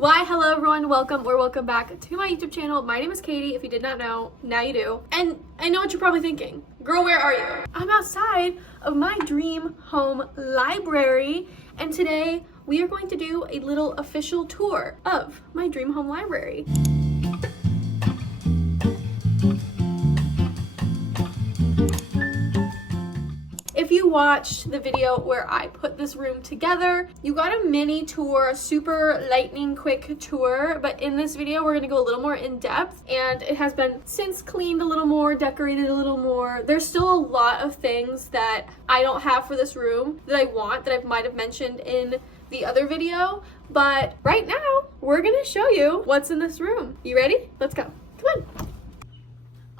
Why, hello everyone, welcome or welcome back to my YouTube channel. My name is Katie. If you did not know, now you do. And I know what you're probably thinking. Girl, where are you? I'm outside of my dream home library, and today we are going to do a little official tour of my dream home library. If you watched the video where I put this room together, you got a mini tour, a super lightning quick tour, but in this video we're gonna go a little more in depth, and it has been since cleaned a little more, decorated a little more. There's still a lot of things that I don't have for this room that I want, that I might have mentioned in the other video, but right now we're gonna show you what's in this room. You ready? Let's go. Come on.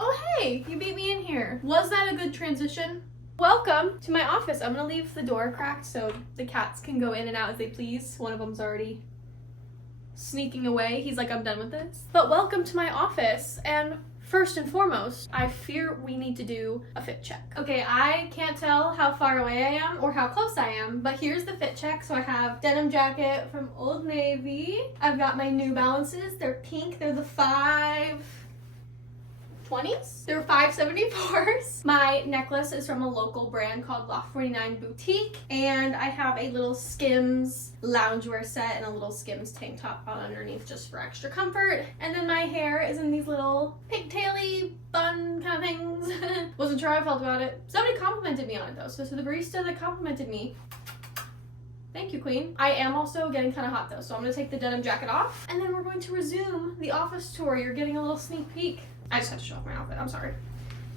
Oh hey, you beat me in here. Was that a good transition? Welcome to my office. I'm gonna leave the door cracked so the cats can go in and out as they please. One of them's already sneaking away. He's like, I'm done with this. But welcome to my office, and first and foremost, I fear we need to do a fit check. Okay, I can't tell how far away I am or how close I am, but here's the fit check. So I have denim jacket from Old Navy. I've got my New Balances. They're pink. They're the 520s. They're 574s. My necklace is from a local brand called Loft 49 Boutique, and I have a little Skims loungewear set and a little Skims tank top on underneath just for extra comfort. And then my hair is in these little pigtaily bun kind of things. Wasn't sure how I felt about it. Somebody complimented me on it though, so to the barista that complimented me, thank you, queen. I am also getting kind of hot though, so I'm gonna take the denim jacket off, and then we're going to resume the office tour. You're getting a little sneak peek. I just had to show off my outfit, I'm sorry.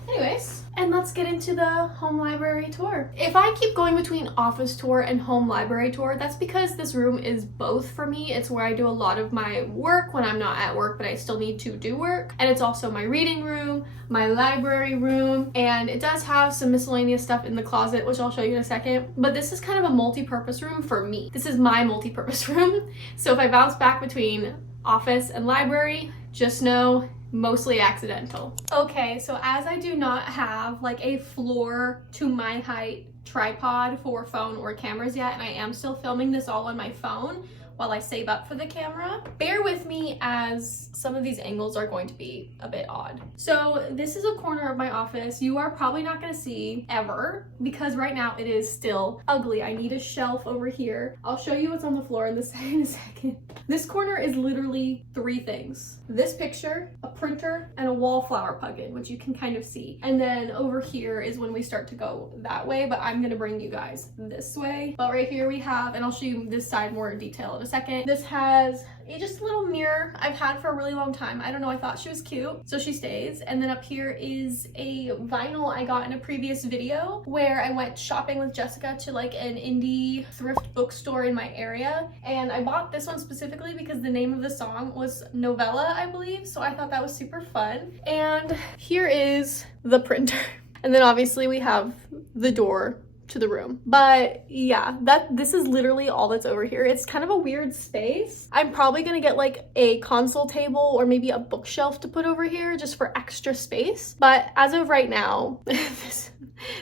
Anyways, and let's get into the home library tour. If I keep going between office tour and home library tour, that's because this room is both for me. It's where I do a lot of my work when I'm not at work, but I still need to do work. And it's also my reading room, my library room, and it does have some miscellaneous stuff in the closet, which I'll show you in a second. But this is kind of a multi-purpose room for me. This is my multi-purpose room. So if I bounce back between office and library, just know mostly accidental. Okay, so as I do not have like a floor to my height tripod for phone or cameras yet, and I am still filming this all on my phone while I save up for the camera, bear with me as some of these angles are going to be a bit odd. So this is a corner of my office you are probably not gonna see ever because right now it is still ugly. I need a shelf over here. I'll show you what's on the floor in a second. This corner is literally 3 things. This picture, a printer, and a wallflower pumpkin, which you can kind of see. And then over here is when we start to go that way, but I'm gonna bring you guys this way. But right here we have, and I'll show you this side more in detail in a second. This has just a little mirror I've had for a really long time. I don't know, I thought she was cute, so she stays. And then up here is a vinyl I got in a previous video where I went shopping with Jessica to like an indie thrift bookstore in my area. And I bought this one specifically because the name of the song was Novella, I believe. So I thought that was super fun. And here is the printer. And then obviously we have the door to the room. But yeah, this is literally all that's over here. It's kind of a weird space. I'm probably gonna get like a console table or maybe a bookshelf to put over here just for extra space. But as of right now, this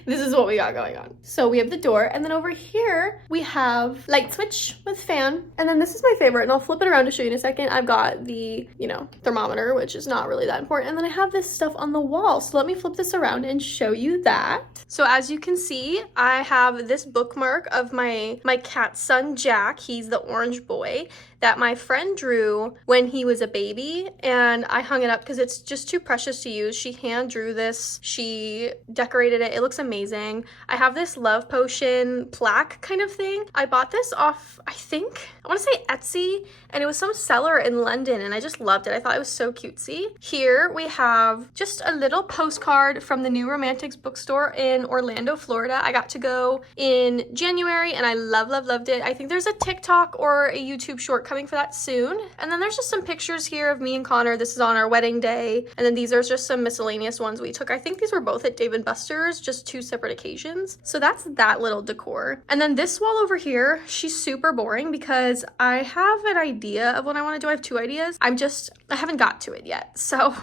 is what we got going on. So we have the door, and then over here we have light switch with fan. And then this is my favorite, and I'll flip it around to show you in a second. I've got the, thermometer, which is not really that important. And then I have this stuff on the wall. So let me flip this around and show you that. So as you can see, I have this bookmark of my cat's son, Jack. He's the orange boy that my friend drew when he was a baby, and I hung it up because it's just too precious to use. She hand drew this. She decorated it. It looks amazing. I have this love potion plaque kind of thing. I bought this off, I want to say Etsy, and it was some seller in London, and I just loved it. I thought it was so cutesy. Here we have just a little postcard from the New Romantics bookstore in Orlando, Florida. I got to go in January, and I loved it. I think there's a TikTok or a YouTube short coming for that soon. And then there's just some pictures here of me and Connor. This is on our wedding day. And then these are just some miscellaneous ones we took. I think these were both at Dave & Buster's, just 2 separate occasions. So that's that little decor. And then this wall over here, she's super boring because I have an idea of what I want to do. I have 2 ideas. I haven't got to it yet. So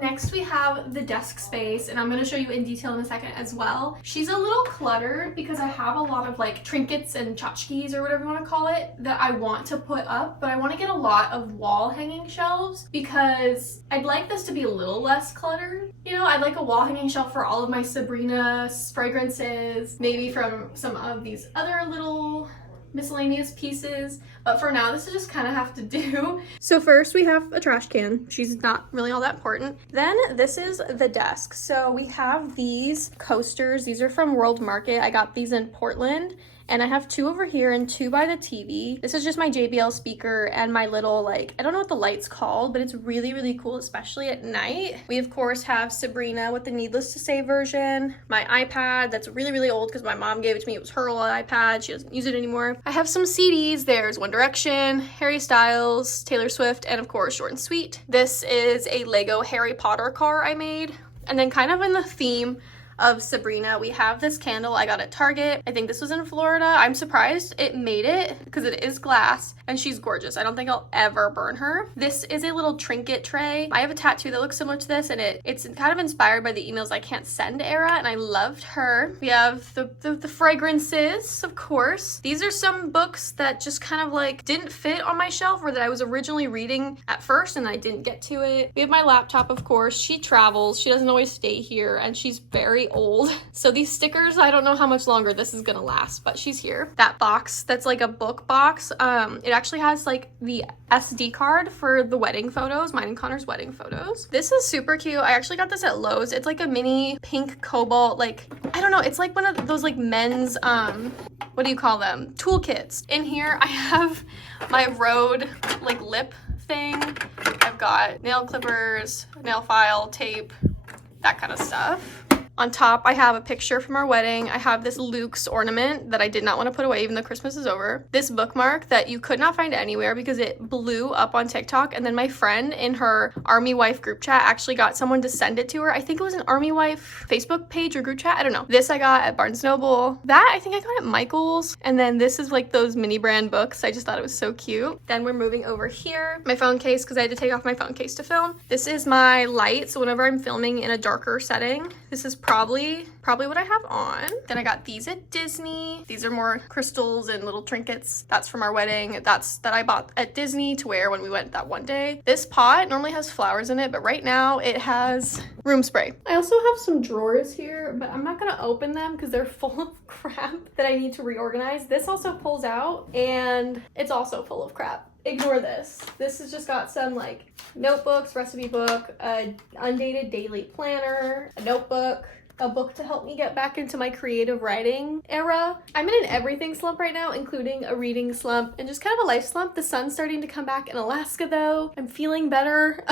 next we have the desk space, and I'm going to show you in detail in a second as well. She's a little cluttered because I have a lot of like trinkets and tchotchkes or whatever you want to call it that I want to put up, but I want to get a lot of wall hanging shelves because I'd like this to be a little less cluttered. You know, I'd like a wall hanging shelf for all of my Sabrina fragrances, maybe from some of these other little miscellaneous pieces, but for now this is just kind of have to do. So first we have a trash can. She's not really all that important. Then this is the desk. So we have these coasters. These are from World Market. I got these in Portland. And I have 2 over here and 2 by the TV. This is just my JBL speaker and my little, like, I don't know what the light's called, but it's really, really cool, especially at night. We, of course, have Sabrina with the Needless to Say version. My iPad that's really, really old because my mom gave it to me. It was her old iPad. She doesn't use it anymore. I have some CDs. There's One Direction, Harry Styles, Taylor Swift, and, of course, Short and Sweet. This is a Lego Harry Potter car I made. And then kind of in the theme of Sabrina, we have this candle I got at Target. I think this was in Florida. I'm surprised it made it because it is glass and she's gorgeous. I don't think I'll ever burn her. This is a little trinket tray. I have a tattoo that looks similar to this and it's kind of inspired by the Emails I Can't Send era, and I loved her. We have the fragrances, of course. These are some books that just kind of like didn't fit on my shelf or that I was originally reading at first and I didn't get to it. We have my laptop, of course. She travels. She doesn't always stay here and she's very old. So these stickers, I don't know how much longer this is gonna last, but she's here. That box, that's like a book box. It actually has like the SD card for the wedding photos, mine and Connor's wedding photos. This is super cute. I actually got this at Lowe's. It's like a mini pink cobalt, like, I don't know, it's like one of those like men's, what do you call them? Toolkits. In here, I have my Rode like lip thing. I've got nail clippers, nail file, tape, that kind of stuff. On top, I have a picture from our wedding. I have this Luke's ornament that I did not want to put away even though Christmas is over. This bookmark that you could not find anywhere because it blew up on TikTok. And then my friend in her Army Wife group chat actually got someone to send it to her. I think it was an Army Wife Facebook page or group chat. I don't know. This I got at Barnes & Noble. That I think I got at Michael's. And then this is like those mini brand books. I just thought it was so cute. Then we're moving over here. My phone case because I had to take off my phone case to film. This is my light. So whenever I'm filming in a darker setting, this is probably what I have on. Then I got these at Disney. These are more crystals and little trinkets. That's from our wedding. That I bought at Disney to wear when we went that one day. This pot normally has flowers in it, but right now it has room spray. I also have some drawers here, but I'm not gonna open them because they're full of crap that I need to reorganize. This also pulls out and it's also full of crap. Ignore this. This has just got some like notebooks, recipe book, a undated daily planner, a notebook, a book to help me get back into my creative writing era. I'm in an everything slump right now, including a reading slump and just kind of a life slump. The sun's starting to come back in Alaska though. I'm feeling better,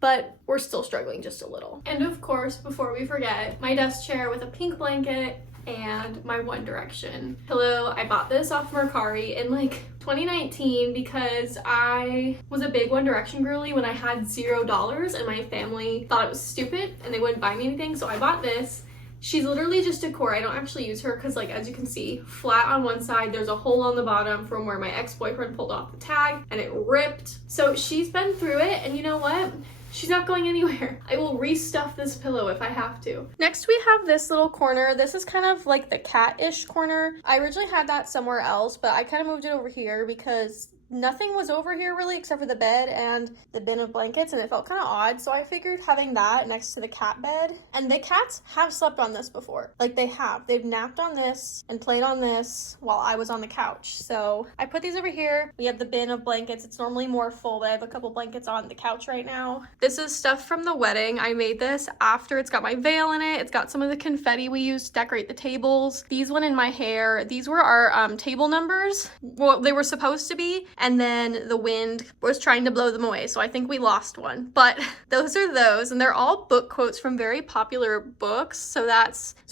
but we're still struggling just a little. And of course, before we forget, my desk chair with a pink blanket and my One Direction pillow. I bought this off Mercari in like 2019 because I was a big One Direction girly when I had $0 and my family thought it was stupid and they wouldn't buy me anything, so I bought this. She's literally just decor. I don't actually use her because, like, as you can see, flat on one side, there's a hole on the bottom from where my ex-boyfriend pulled off the tag and it ripped. So she's been through it, and you know what? She's not going anywhere. I will restuff this pillow if I have to. Next, we have this little corner. This is kind of like the cat-ish corner. I originally had that somewhere else, but I kind of moved it over here because nothing was over here really except for the bed and the bin of blankets, and it felt kind of odd, so I figured having that next to the cat bed. And the cats have slept on this before. Like, they've napped on this and played on this while I was on the couch. So I put these over here. We have the bin of blankets. It's normally more full, but I have a couple blankets on the couch right now. This is stuff from the wedding. I made this after. It's got my veil in it. It's got some of the confetti we used to decorate the tables. These went in my hair. These were our table numbers. Well, they were supposed to be, and then the wind was trying to blow them away, so I think we lost one. But those are those, and they're all book quotes from very popular books. So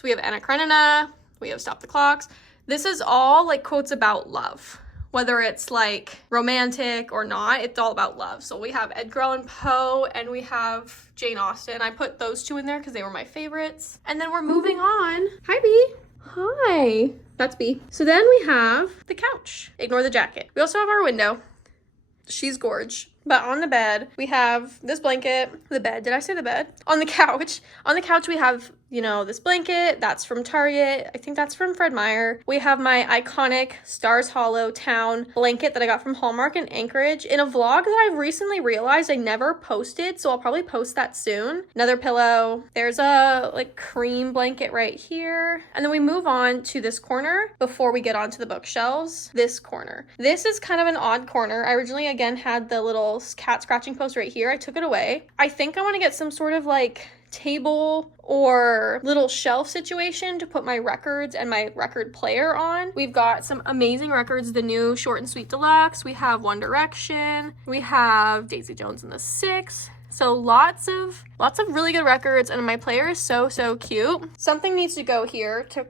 we have Anna Karenina, we have Stop the Clocks. This is all like quotes about love, whether it's like romantic or not. It's all about love. So we have Edgar Allan Poe and we have Jane Austen. I put those two in there because they were my favorites. And then we're moving on. Hi, Bee. Hi. That's B. So then we have the couch. Ignore the jacket. We also have our window. She's gorge. But on the bed, we have this blanket. The bed. Did I say the bed? On the couch. On the couch, we have you know, this blanket, that's from Target. I think that's from Fred Meyer. We have my iconic Stars Hollow Town blanket that I got from Hallmark in Anchorage in a vlog that I've recently realized I never posted, so I'll probably post that soon. Another pillow. There's a like cream blanket right here. And then we move on to this corner before we get onto the bookshelves. This corner. This is kind of an odd corner. I originally, again, had the little cat scratching post right here. I took it away. I think I want to get some sort of like table or little shelf situation to put my records and my record player on. We've got some amazing records, the new Short and Sweet Deluxe. We have One Direction. We have Daisy Jones and the Six. So lots of really good records, and my player is so cute. Something needs to go here to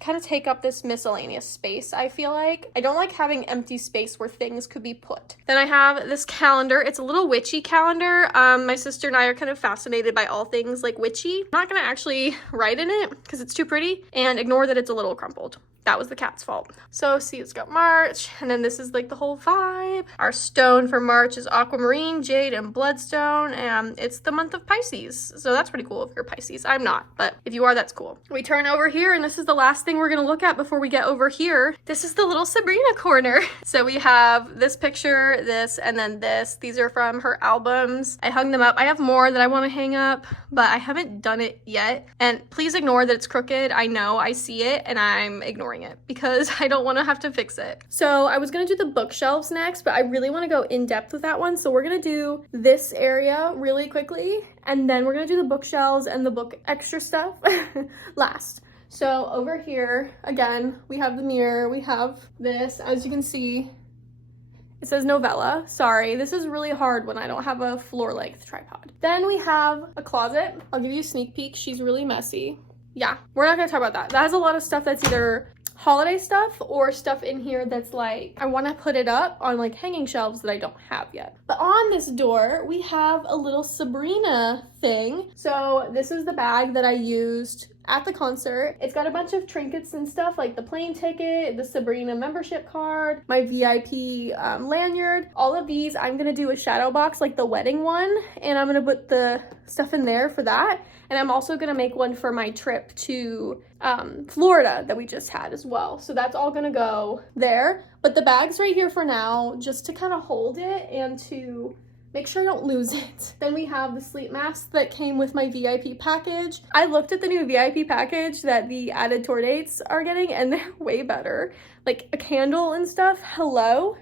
kind of take up this miscellaneous space, I feel like. I don't like having empty space where things could be put. Then I have this calendar. It's a little witchy calendar. My sister and I are kind of fascinated by all things like witchy. I'm not gonna actually write in it because it's too pretty, and ignore that it's a little crumpled. That was the cat's fault. So see, it's got March, and then this is like the whole vibe. Our stone for March is aquamarine, jade, and bloodstone, and it's the month of Pisces. So that's pretty cool if you're Pisces. I'm not, but if you are, that's cool. We turn over here, and this is the last thing we're gonna look at before we get over here. This is the little Sabrina corner. So we have this picture, this, and then this. These are from her albums. I hung them up. I have more that I wanna hang up, but I haven't done it yet. And please ignore that it's crooked. I know, I see it, and I'm ignoring it because I don't want to have to fix it. So I was going to do the bookshelves next, but I really want to go in depth with that one. So we're going to do this area really quickly, and then we're going to do the bookshelves and the book extra stuff last. So over here, again, we have the mirror, we have this, as you can see, it says novella. Sorry, this is really hard when I don't have a floor length tripod. Then we have a closet. I'll give you a sneak peek. She's really messy. Yeah, we're not gonna talk about that. That has a lot of stuff that's either holiday stuff or stuff in here that's like, I want to put it up on like hanging shelves that I don't have yet. But on this door, we have a little Sabrina thing. So this is the bag that I used at the concert. It's got a bunch of trinkets and stuff like the plane ticket, the Sabrina membership card, my VIP lanyard. All of these, I'm gonna do a shadow box like the wedding one, and I'm gonna put the stuff in there for that. And I'm also gonna make one for my trip to Florida that we just had as well. So that's all gonna go there. But the bag's right here for now, just to kind of hold it and to make sure I don't lose it. Then we have the sleep mask that came with my VIP package. I looked at the new VIP package that the added tour dates are getting, and they're way better. Like a candle and stuff. Hello?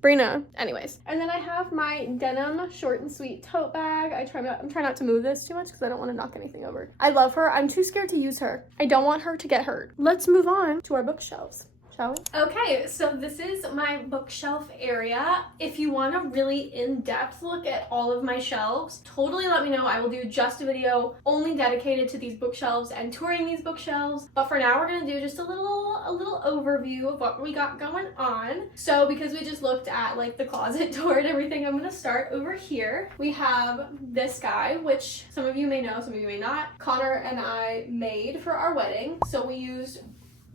Brina. Anyways. And then I have my denim short and sweet tote bag. I'm trying not to move this too much because I don't want to knock anything over. I love her. I'm too scared to use her. I don't want her to get hurt. Let's move on to our bookshelves. Shall we? Okay, so this is my bookshelf area. If you want a really in-depth look at all of my shelves, totally let me know. I will do just a video only dedicated to these bookshelves and touring these bookshelves. But for now, we're gonna do just a little overview of what we got going on. So because we just looked at like the closet door and everything, I'm gonna start over here. We have this guy, which some of you may know, some of you may not. Connor and I made for our wedding. So we used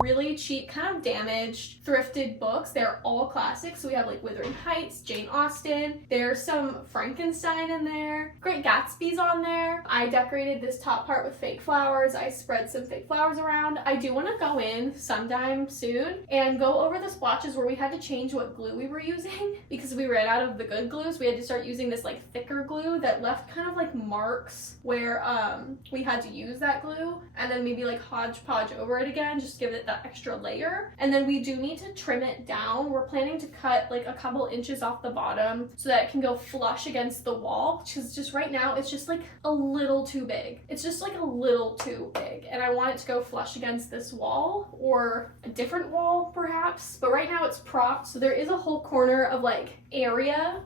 really cheap, kind of damaged, thrifted books. They're all classics. So we have like Wuthering Heights, Jane Austen. There's some Frankenstein in there. Great Gatsby's on there. I decorated this top part with fake flowers. I spread some fake flowers around. I do want to go in sometime soon and go over the swatches where we had to change what glue we were using because we ran out of the good glue. So we had to start using this like thicker glue that left kind of like marks where we had to use that glue, and then maybe like hodgepodge over it again, just give it that extra layer. And then we do need to trim it down. We're planning to cut like a couple inches off the bottom so that it can go flush against the wall, because just right now it's just like a little too big. It's just like a little too big, and I want it to go flush against this wall or a different wall perhaps, but right now it's propped, so there is a whole corner of like area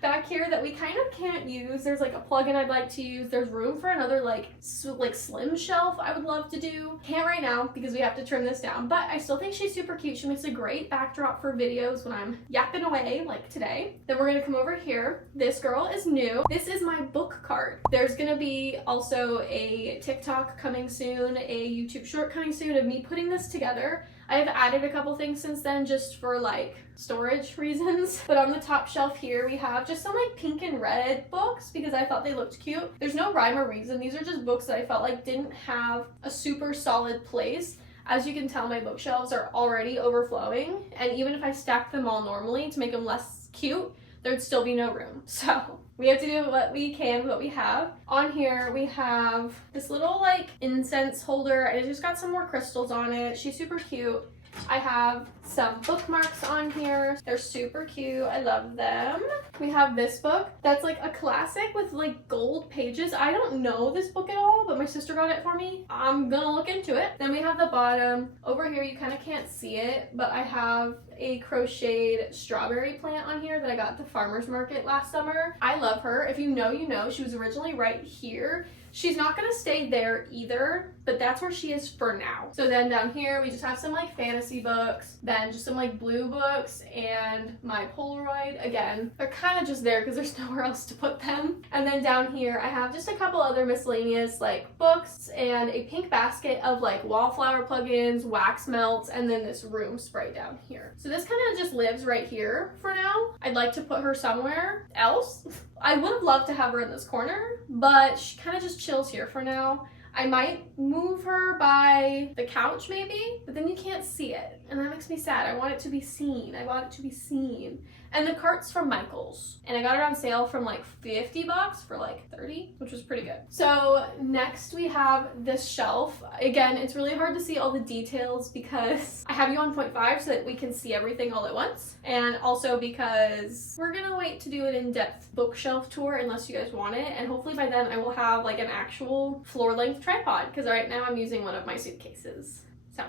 back here that we kind of can't use. There's like a plug-in I'd like to use. There's room for another like slim shelf I would love to do. Can't right now because we have to trim this down, but I still think she's super cute. She makes a great backdrop for videos when I'm yapping away like today. Then we're gonna come over here. This girl is new. This is my book cart. There's gonna be also a TikTok coming soon, a YouTube short coming soon of me putting this together. I've added a couple things since then just for like storage reasons. But on the top shelf here we have just some like pink and red books because I thought they looked cute. There's no rhyme or reason. These are just books that I felt like didn't have a super solid place. As you can tell, my bookshelves are already overflowing, and even if I stacked them all normally to make them less cute, there'd still be no room. So we have to do what we can with what we have. On here we have this little like incense holder, and it's just got some more crystals on it. She's super cute. I have some bookmarks on here. They're super cute. I love them. We have this book that's like a classic with like gold pages. I don't know this book at all, but my sister got it for me. I'm gonna look into it. Then we have the bottom. Over here you kind of can't see it, but I have a crocheted strawberry plant on here that I got at the farmer's market last summer. I love her. If you know, you know. She was originally right here. She's not gonna stay there either, but that's where she is for now. So then down here we just have some like fantasy books, then just some like blue books, and my Polaroid. Again, they're kind of just there because there's nowhere else to put them. And then down here I have just a couple other miscellaneous like books and a pink basket of like wallflower plugins, wax melts, and then this room spray down here. So this kind of just lives right here for now. I'd like to put her somewhere else. I would have loved to have her in this corner, but she kind of just chills here for now. I might move her by the couch maybe, but then you can't see it, and that makes me sad. I want it to be seen. I want it to be seen. And the cart's from Michael's, and I got it on sale from like $50 for like 30, which was pretty good. So next we have this shelf. Again, it's really hard to see all the details because I have you on 0.5 so that we can see everything all at once, and also because we're gonna wait to do an in-depth bookshelf tour unless you guys want it, and hopefully by then I will have like an actual floor-length tripod because right now I'm using one of my suitcases. So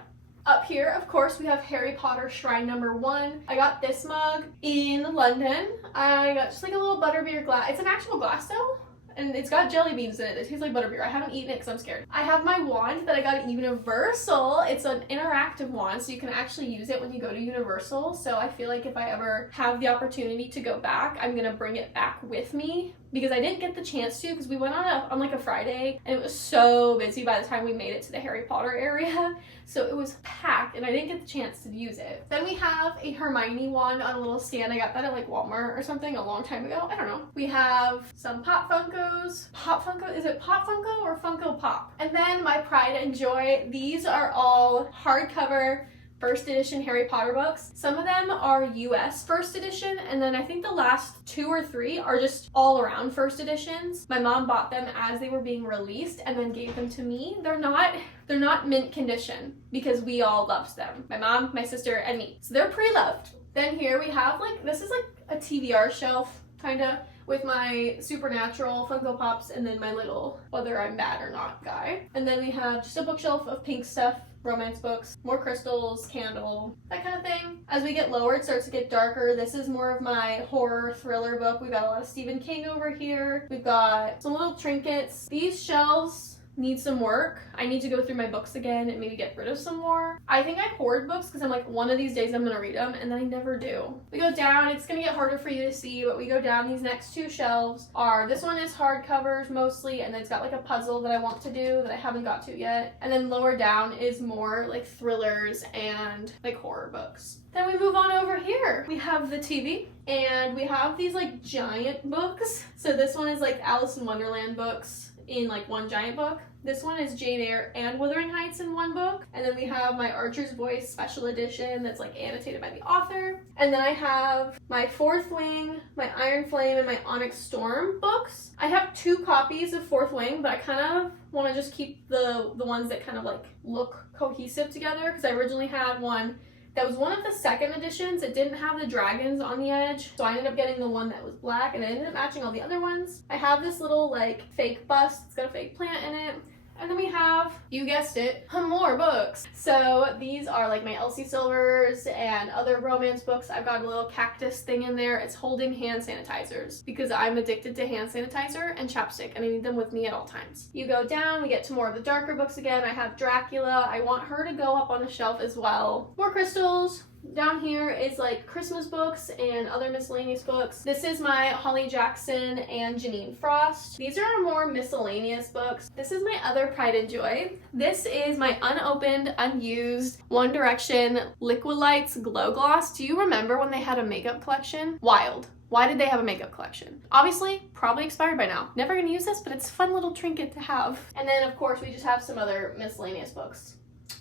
up here, of course, we have Harry Potter Shrine number 1. I got this mug in London. I got just like a little butterbeer glass. It's an actual glass though, and it's got jelly beans in it. It tastes like butterbeer. I haven't eaten it because I'm scared. I have my wand that I got at Universal. It's an interactive wand, so you can actually use it when you go to Universal. So I feel like if I ever have the opportunity to go back, I'm gonna bring it back with me because I didn't get the chance to because we went on like a Friday and it was so busy by the time we made it to the Harry Potter area. So it was packed and I didn't get the chance to use it. Then we have a Hermione wand on a little stand. I got that at like Walmart or something a long time ago. I don't know. We have some Pop Funkos. Pop Funko, is it Pop Funko or Funko Pop? And then my Pride and Joy. These are all hardcover first edition Harry Potter books. Some of them are US first edition, and then I think the last 2 or 3 are just all around first editions. My mom bought them as they were being released and then gave them to me. They're not mint condition because we all loved them. My mom, my sister, and me. So they're pre-loved. Then here we have like, this is like a TBR shelf, kinda, with my Supernatural Funko Pops and then my little whether I'm bad or not guy. And then we have just a bookshelf of pink stuff, romance books, more crystals, candle, that kind of thing. As we get lower, it starts to get darker. This is more of my horror thriller book. We've got a lot of Stephen King over here. We've got some little trinkets. These shelves need some work. I need to go through my books again and maybe get rid of some more. I think I hoard books because I'm like, one of these days I'm gonna read them, and then I never do. We go down, it's gonna get harder for you to see, but we go down. These next 2 shelves are, this one is hardcovers mostly, and then it's got like a puzzle that I want to do that I haven't got to yet. And then lower down is more like thrillers and like horror books. Then we move on over here. We have the TV, and we have these like giant books. So this one is like Alice in Wonderland books in like one giant book. This one is Jane Eyre and Wuthering Heights in one book. And then we have my Archer's Voice special edition that's like annotated by the author. And then I have my Fourth Wing, my Iron Flame, and my Onyx Storm books. I have 2 copies of Fourth Wing, but I kind of want to just keep the ones that kind of like look cohesive together because I originally had one that was one of the second editions. It didn't have the dragons on the edge, so I ended up getting the one that was black, and it ended up matching all the other ones. I have this little like fake bust. It's got a fake plant in it. And then we have, you guessed it, more books. So these are like my Elsie Silvers and other romance books. I've got a little cactus thing in there. It's holding hand sanitizers because I'm addicted to hand sanitizer and chapstick, and I need them with me at all times. You go down, we get to more of the darker books again. I have Dracula. I want her to go up on a shelf as well. More crystals, Down here is like Christmas books and other miscellaneous books. This is my Holly Jackson and Janine Frost. These are more miscellaneous books. This is my other Pride and Joy. This is my unopened, unused One Direction Liquid Lights Glow Gloss. Do you remember when they had a makeup collection? Wild. Why did they have a makeup collection? Obviously, probably expired by now. Never gonna use this, but it's a fun little trinket to have. And then of course we just have some other miscellaneous books.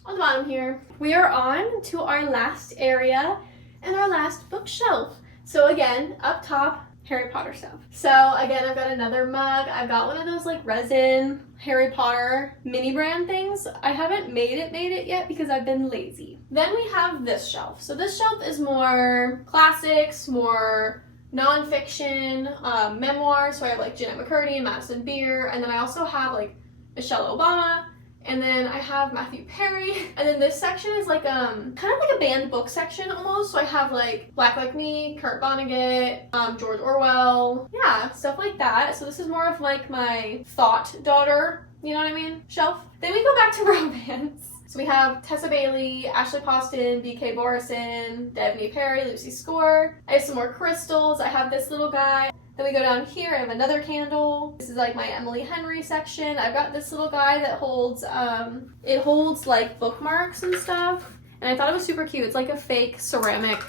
On the bottom here, we are on to our last area and our last bookshelf. So again, up top, Harry Potter stuff. So again, I've got another mug. I've got one of those like resin Harry Potter mini brand things. I haven't made it yet because I've been lazy. Then we have this shelf. So this shelf is more classics, more nonfiction, memoirs. So I have like Jeanette McCurdy and Madison Beer, and then I also have like Michelle Obama. And then I have Matthew Perry. And then this section is like kind of like a banned book section almost. So I have like Black Like Me, Kurt Vonnegut, George Orwell. Yeah, stuff like that. So this is more of like my thought daughter, you know what I mean, shelf. Then we go back to romance. So we have Tessa Bailey, Ashley Poston, B.K. Borison, Devney Perry, Lucy Score. I have some more crystals. I have this little guy. Then we go down here, I have another candle. This is like my Emily Henry section. I've got this little guy that holds, it holds like bookmarks and stuff. And I thought it was super cute. It's like a fake ceramic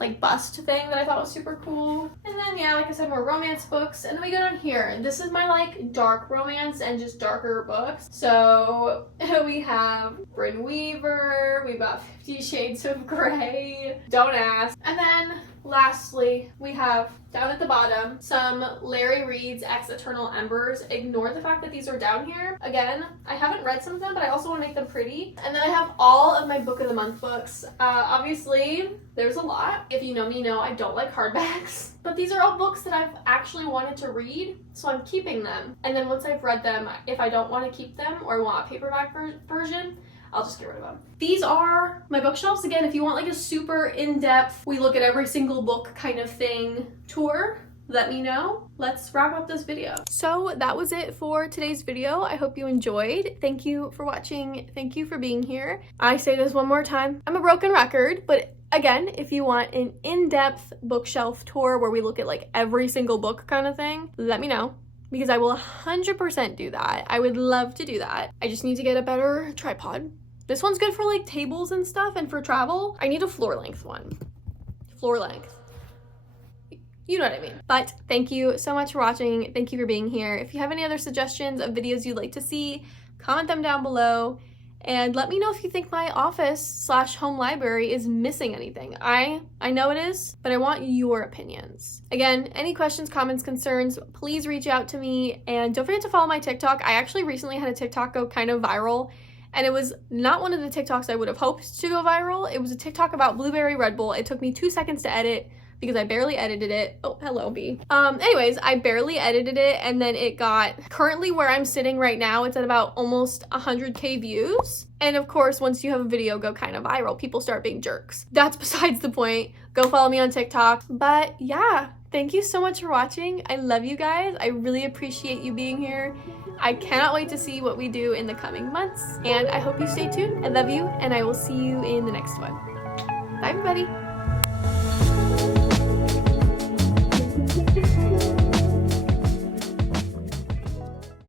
like bust thing that I thought was super cool. And then yeah, like I said, more romance books. And then we go down here, and this is my like dark romance and just darker books. So we have Bryn Weaver, we've got 50 Shades of Grey, don't ask. And then lastly, we have down at the bottom some Larry Reed's Ex Eternal Embers. Ignore the fact that these are down here. Again, I haven't read some of them, but I also want to make them pretty. And then I have all of my Book of the Month books. Obviously, there's a lot. If you know me, you know I don't like hardbacks. But these are all books that I've actually wanted to read, so I'm keeping them. And then once I've read them, if I don't want to keep them or want a paperback version, I'll just get rid of them. These are my bookshelves. Again, if you want like a super in-depth, we look at every single book kind of thing tour, let me know. Let's wrap up this video. So that was it for today's video. I hope you enjoyed. Thank you for watching. Thank you for being here. I say this one more time. I'm a broken record, but again, if you want an in-depth bookshelf tour where we look at like every single book kind of thing, let me know, because I will 100% do that. I would love to do that. I just need to get a better tripod. This one's good for like tables and stuff and for travel. I need a floor length one. Floor length. You know what I mean. But thank you so much for watching. Thank you for being here. If you have any other suggestions of videos you'd like to see, comment them down below. And let me know if you think my office/home library is missing anything. I know it is, but I want your opinions. Again, any questions, comments, concerns, please reach out to me. And don't forget to follow my TikTok. I actually recently had a TikTok go kind of viral. And it was not one of the TikToks I would have hoped to go viral. It was a TikTok about Blueberry Red Bull. It took me 2 seconds to edit because I barely edited it. Oh, hello, B. Anyways, I barely edited it, and then it got, currently where I'm sitting right now, it's at about almost 100K views. And of course, once you have a video go kind of viral, people start being jerks. That's besides the point. Go follow me on TikTok. But yeah, thank you so much for watching. I love you guys. I really appreciate you being here. I cannot wait to see what we do in the coming months, and I hope you stay tuned. I love you, and I will see you in the next one. Bye, everybody.